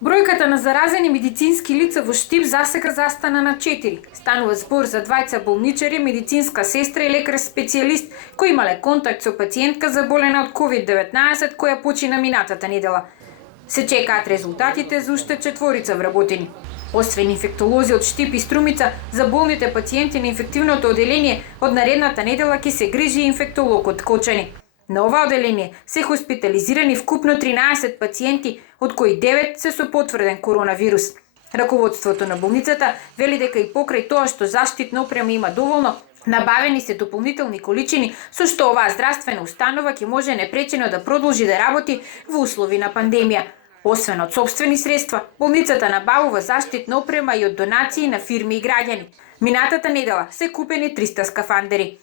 Бројката на заразени медицински лица во Штип засега застана на 4. Станува збор за двајца болничари, медицинска сестра и лекар специјалист кои имале контакт со пациентка заболена од COVID-19 која почина минатата недела. Се чекаат резултатите за уште 4 вработени. Освен инфектолози од Штип и Струмица, за болните пациенти на инфективното оделение од наредната недела ќе се грижи инфектолог од Кочани. На ова оделение се хоспитализирани вкупно 13 пациенти, од кои 9 се со потврден коронавирус. Раководството на болницата вели дека и покрај тоа што заштитна опрема има доволно, набавени се дополнителни количини со што оваа здравствена установа ќе може непречено да продолжи да работи во услови на пандемија. Освен од собствени средства, болницата набавува заштитна опрема и од донации на фирми и граѓани. Минатата недела се купени 300 скафандери.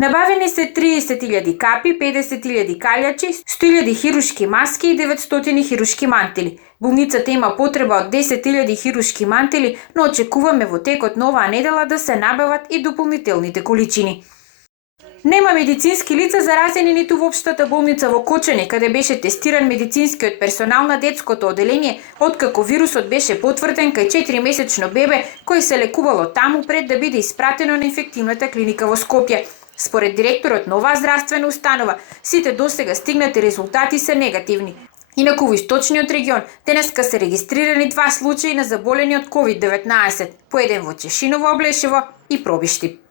Набавени се 30.000 капи, 50.000 калјачи, 100.000 хирушки маски и 900 хирушки мантили. Болницата има потреба од 10.000 хирушки мантили, но очекуваме во текот на оваа недела да се набават и дополнителните количини. Нема медицински лица заразени ниту во општата болница во Кочани, каде беше тестиран медицинскиот персонал на детското оделение, откако вирусот беше потврден кај 4-месечно бебе кој се лекувало таму пред да биде испратено на инфективната клиника во Скопје. Според директорот на оваа здравствена установа, сите досега стигнати резултати се негативни. Инаку во источниот регион денеска се регистрирани 2 случаи на заболени од COVID-19, по еден во Чешиново, Облешево и Пробиштип.